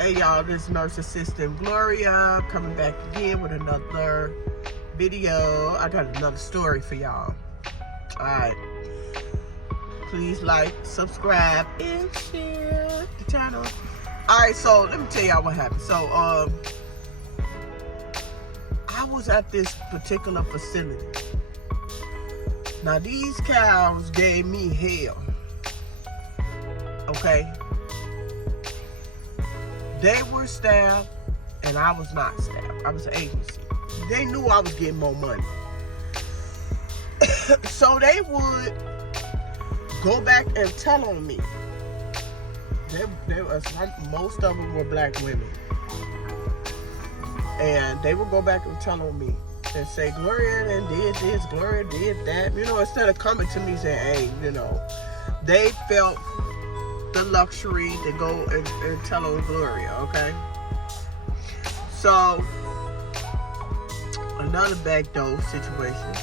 Hey y'all, this is Nurse Assistant Gloria coming back again with another video. I got another story for y'all. Alright. Please like, subscribe, and share the channel. Alright, so let me tell y'all what happened. So, I was at this particular facility. Now, these cows gave me hell. Okay? They were staff, and I was not staff. I was an agency. They knew I was getting more money. So they would go back and tell on me. Most of them were black women. And they would go back and tell on me and say, Gloria and did this, Gloria did that. You know, instead of coming to me saying, hey, you know, they felt the luxury to go and tell on Gloria, okay? So, another backdoor situation.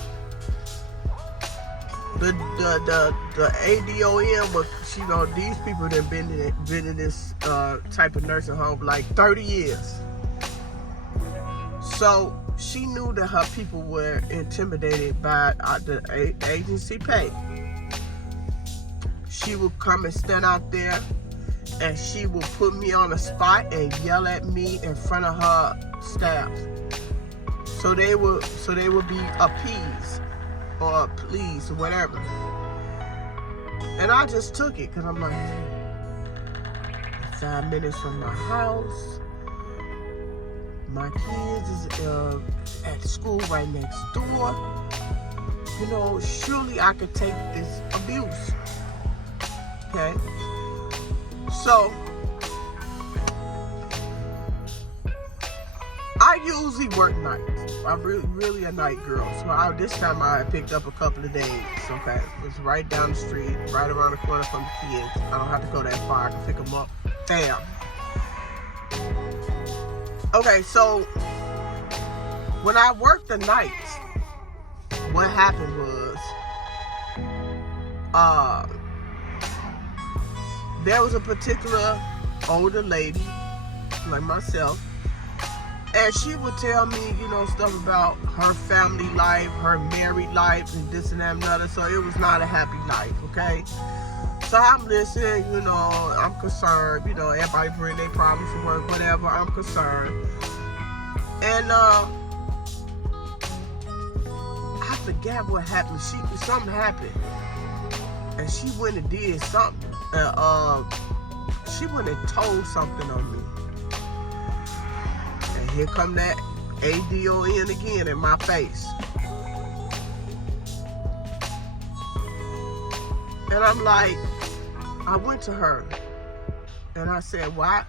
The ADON, but you know, these people that been in this type of nursing home for like 30 years. So she knew that her people were intimidated by the agency pay. She would come and stand out there, and she would put me on the spot and yell at me in front of her staff. So they would be appeased or pleased or whatever. And I just took it because I'm like, 5 minutes from my house. My kids is at school right next door. You know, surely I could take this abuse. Okay, so I usually work nights. I'm really a night girl. So this time I picked up a couple of days. Okay, it was right down the street, right around the corner from the kids. I don't have to go that far. I can pick them up. Bam. Okay, so when I worked the nights, what happened was, there was a particular older lady, like myself, and she would tell me, you know, stuff about her family life, her married life, and this and that and another. So it was not a happy life, okay? So I'm listening, you know, I'm concerned, you know, everybody bring their problems to work, whatever, I'm concerned. And I forgot what happened. Something happened. And she went and did something. She went and told something on me. And here come that ADON again in my face. And I'm like, I went to her and I said, why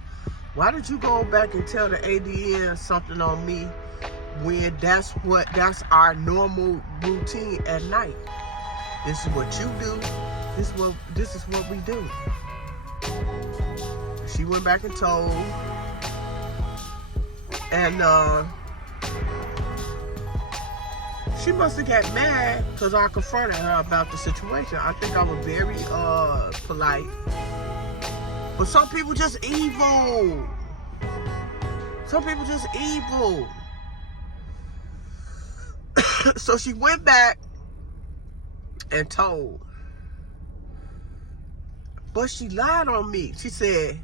did you go back and tell the ADN something on me when that's our normal routine at night? This is what you do. This is what we do. She went back and told, and she must have got mad because I confronted her about the situation. I think I was very polite. But some people just evil. Some people just evil. So she went back and told. But she lied on me. She said,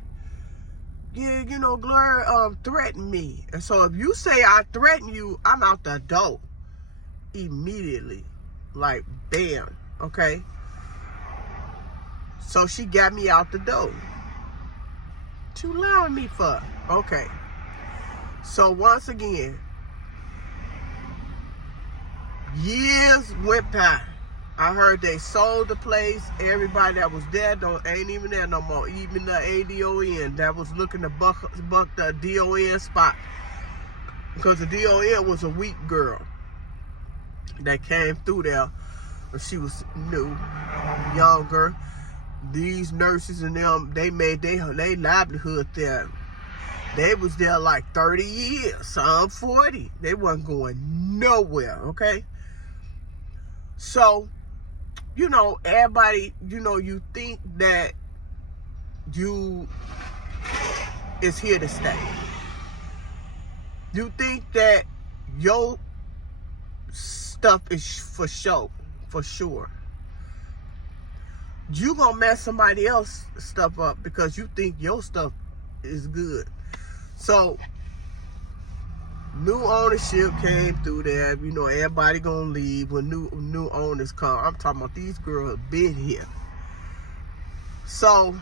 yeah, you know, Gloria threatened me. And so if you say I threaten you, I'm out the door. Immediately. Like, bam. Okay? So she got me out the door. What you lie on me for? Okay. So once again, years went by. I heard they sold the place. Everybody that was there ain't even there no more. Even the ADON that was looking to buck the DON spot. Because the DON was a weak girl that came through there. She was new, younger. These nurses and them, they made their livelihood there. They was there like 30 years, some 40. They wasn't going nowhere, okay? So, you know, everybody, you know, you think that is here to stay. You think that your stuff is for show, for sure. You gonna mess somebody else's stuff up because you think your stuff is good. So new ownership came through there. You know, everybody gonna leave when new owners come. I'm talking about these girls been here. So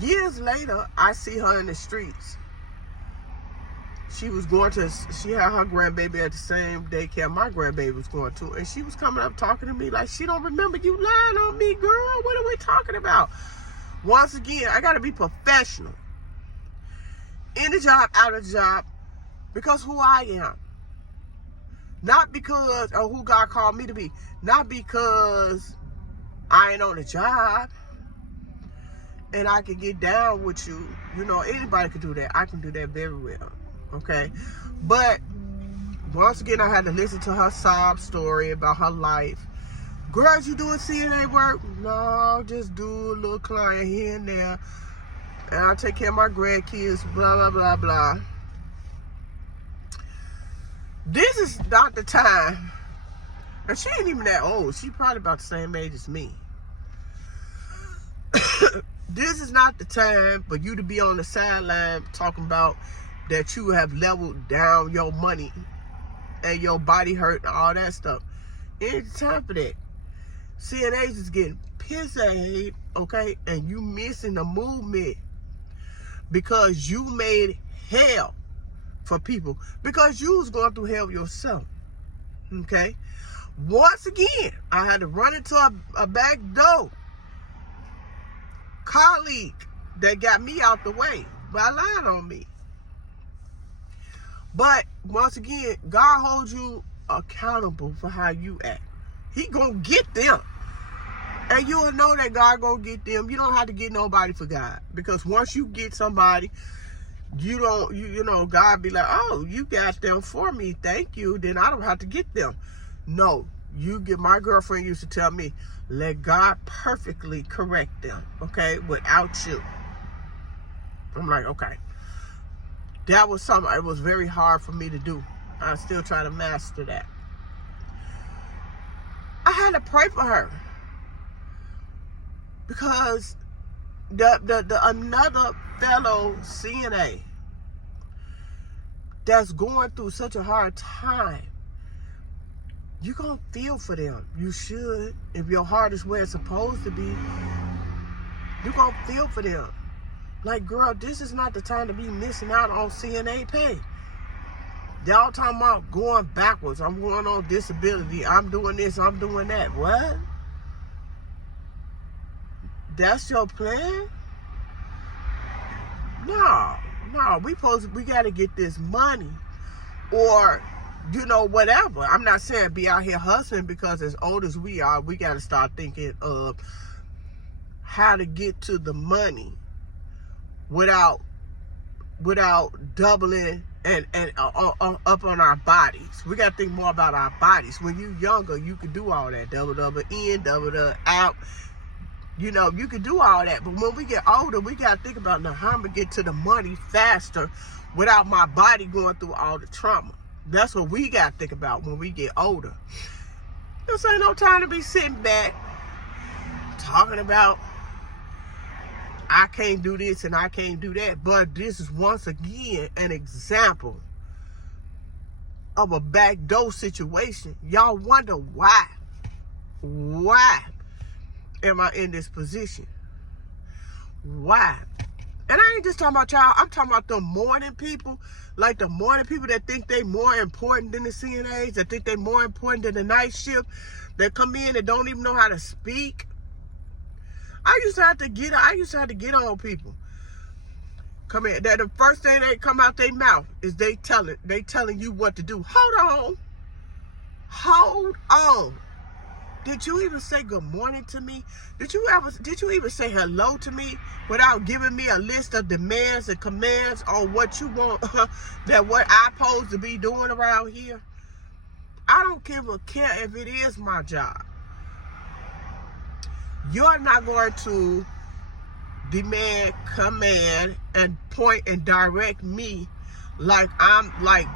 years later, I see her in the streets. She had her grandbaby at the same daycare my grandbaby was going to, and she was coming up talking to me like she don't remember you lying on me, girl. What are we talking about? Once again, I gotta be professional. In the job, out of the job, because who I am. Not because of who God called me to be. Not because I ain't on the job and I can get down with you. You know, anybody can do that. I can do that very well. Okay? But once again, I had to listen to her sob story about her life. Girls, you doing CNA work? No, just do a little client here and there. And I take care of my grandkids, blah, blah, blah, blah. This is not the time. And she ain't even that old. She probably about the same age as me. This is not the time for you to be on the sideline talking about that you have leveled down your money and your body hurt and all that stuff. It ain't the time for that. CNAs is getting pissed ahead, okay? And you missing the movement because you made hell for people. Because you was going through hell yourself, okay? Once again, I had to run into a backdoor colleague that got me out the way by lying on me. But once again, God holds you accountable for how you act. He gonna get them. And you'll know that God gonna get them. You don't have to get nobody for God. Because once you get somebody, you know, God be like, oh, you got them for me. Thank you. Then I don't have to get them. No, my girlfriend used to tell me, let God perfectly correct them, okay, without you. I'm like, okay. That was something, it was very hard for me to do. I'm still trying to master that. I had to pray for her. Because the another fellow CNA that's going through such a hard time, you're going to feel for them. You should. If your heart is where it's supposed to be, you're going to feel for them. Like, girl, this is not the time to be missing out on CNA pay. Y'all talking about going backwards. I'm going on disability. I'm doing this. I'm doing that. What? That's your plan? No. We got to get this money. Or, you know, whatever. I'm not saying be out here hustling, because as old as we are, we got to start thinking of how to get to the money without doubling and up on our bodies. We got to think more about our bodies. When you younger, you could do all that. Double in, double out. You know, you could do all that. But when we get older, we got to think about now how I'm going to get to the money faster without my body going through all the trauma. That's what we got to think about when we get older. This ain't no time to be sitting back talking about I can't do this and I can't do that. But this is once again an example of a backdoor situation. Y'all wonder why. Why am I in this position? Why? And I ain't just talking about y'all. I'm talking about the morning people. Like the morning people that think they more important than the CNAs. That think they more important than the night shift. That come in and don't even know how to speak. I used to have to get on people. Come in. That the first thing they come out their mouth is they telling you what to do. Hold on. Did you even say good morning to me? Did you even say hello to me without giving me a list of demands and commands on what you want, that what I'm supposed to be doing around here? I don't care if it is my job. You're not going to demand, command, and point and direct me like I'm like,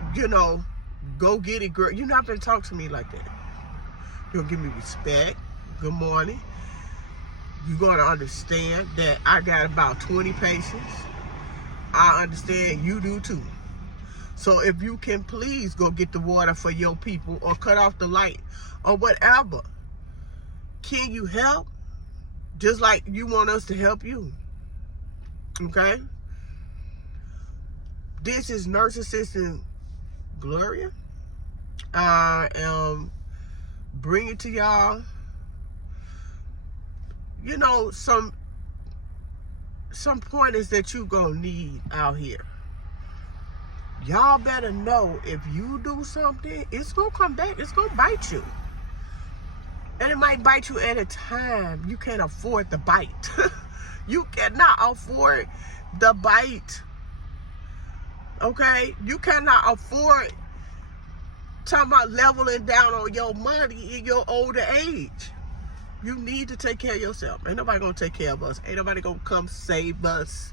go get it, girl. You're not gonna talk to me like that. You're gonna give me respect. Good morning. You're gonna understand that I got about 20 patients. I understand you do too. So if you can please go get the water for your people or cut off the light or whatever. Can you help? Just like you want us to help you. Okay? This is Nurse Assistant Gloria. I am bringing to y'all, some pointers that you gonna need out here. Y'all better know if you do something, it's gonna come back. It's gonna bite you. And it might bite you at a time you can't afford the bite. You cannot afford the bite. Okay? You cannot afford talking about leveling down on your money in your older age. You need to take care of yourself. Ain't nobody gonna take care of us. Ain't nobody gonna come save us.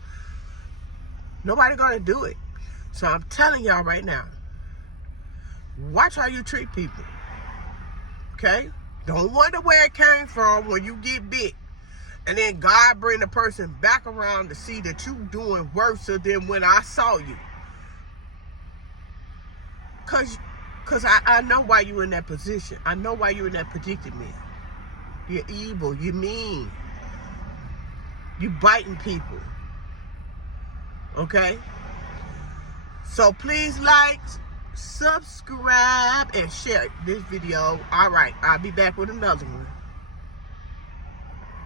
Nobody gonna do it. So I'm telling y'all right now, watch how you treat people. Okay? Don't wonder where it came from when you get bit. And then God bring the person back around to see that you doing worse than when I saw you. Cause I know why you in that position. I know why you in that predicament. You're evil. You're mean. You biting people. Okay? So please like, subscribe, and share this video. All right. I'll be back with another one.